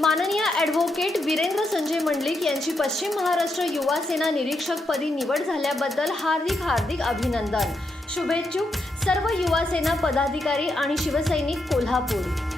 माननीय ॲडव्होकेट वीरेंद्र संजय मंडलिक यांची पश्चिम महाराष्ट्र युवा सेना निरीक्षकपदी निवड झाल्याबद्दल हार्दिक हार्दिक अभिनंदन. शुभेच्छुक. सर्व युवा सेना पदाधिकारी आणि शिवसैनिक कोल्हापूर.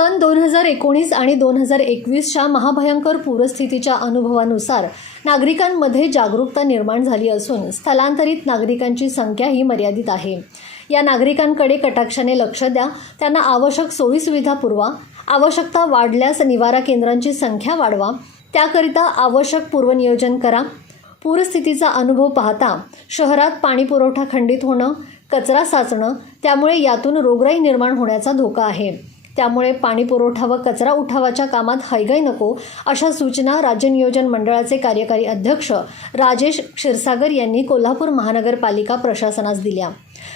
सन दोन हजार एकोणीस आणि दोन हजार एकवीसच्या महाभयंकर पूरस्थितीच्या अनुभवानुसार नागरिकांमध्ये जागरूकता निर्माण झाली असून स्थलांतरित नागरिकांची संख्या ही मर्यादित आहे. या नागरिकांकडे कटाक्षाने लक्ष द्या. त्यांना आवश्यक सोयीसुविधा पुरवा. आवश्यकता वाढल्यास निवारा केंद्रांची संख्या वाढवा. त्याकरिता आवश्यक पूर्वनियोजन करा. पूरस्थितीचा अनुभव पाहता शहरात पाणीपुरवठा खंडित होणं कचरा साचणं त्यामुळे यातून रोगराई निर्माण होण्याचा धोका आहे. त्यामुळे पाणी पुरवठा व कचरा उठावाच्या कामात हैगाई नको अशा सूचना राज्य नियोजन मंडळाचे कार्यकारी अध्यक्ष राजेश क्षीरसागर यांनी कोल्हापूर महानगरपालिका प्रशासनास दिल्या.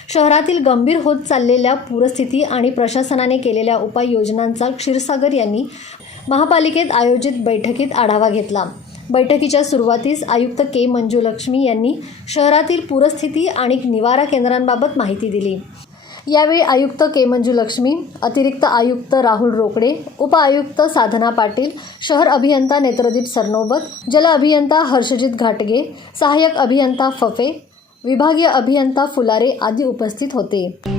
शहरातील गंभीर होत चाललेल्या पूरस्थिती आणि प्रशासनाने केलेल्या उपाययोजनांचा क्षीरसागर यांनी महापालिकेत आयोजित बैठकीत आढावा घेतला. बैठकीच्या सुरुवातीस आयुक्त के मंजुलक्ष्मी यांनी शहरातील पूरस्थिती आणि निवारा केंद्रांबाबत माहिती दिली. यावेळी आयुक्त के मंजुलक्ष्मी अतिरिक्त आयुक्त राहुल रोकडे उपआयुक्त साधना पाटील शहर अभियंता नेत्रदीप सरनोबत जल अभियंता हर्षजित घाटगे सहाय्यक अभियंता फफे विभागीय अभियंता फुलारे आदी उपस्थित होते.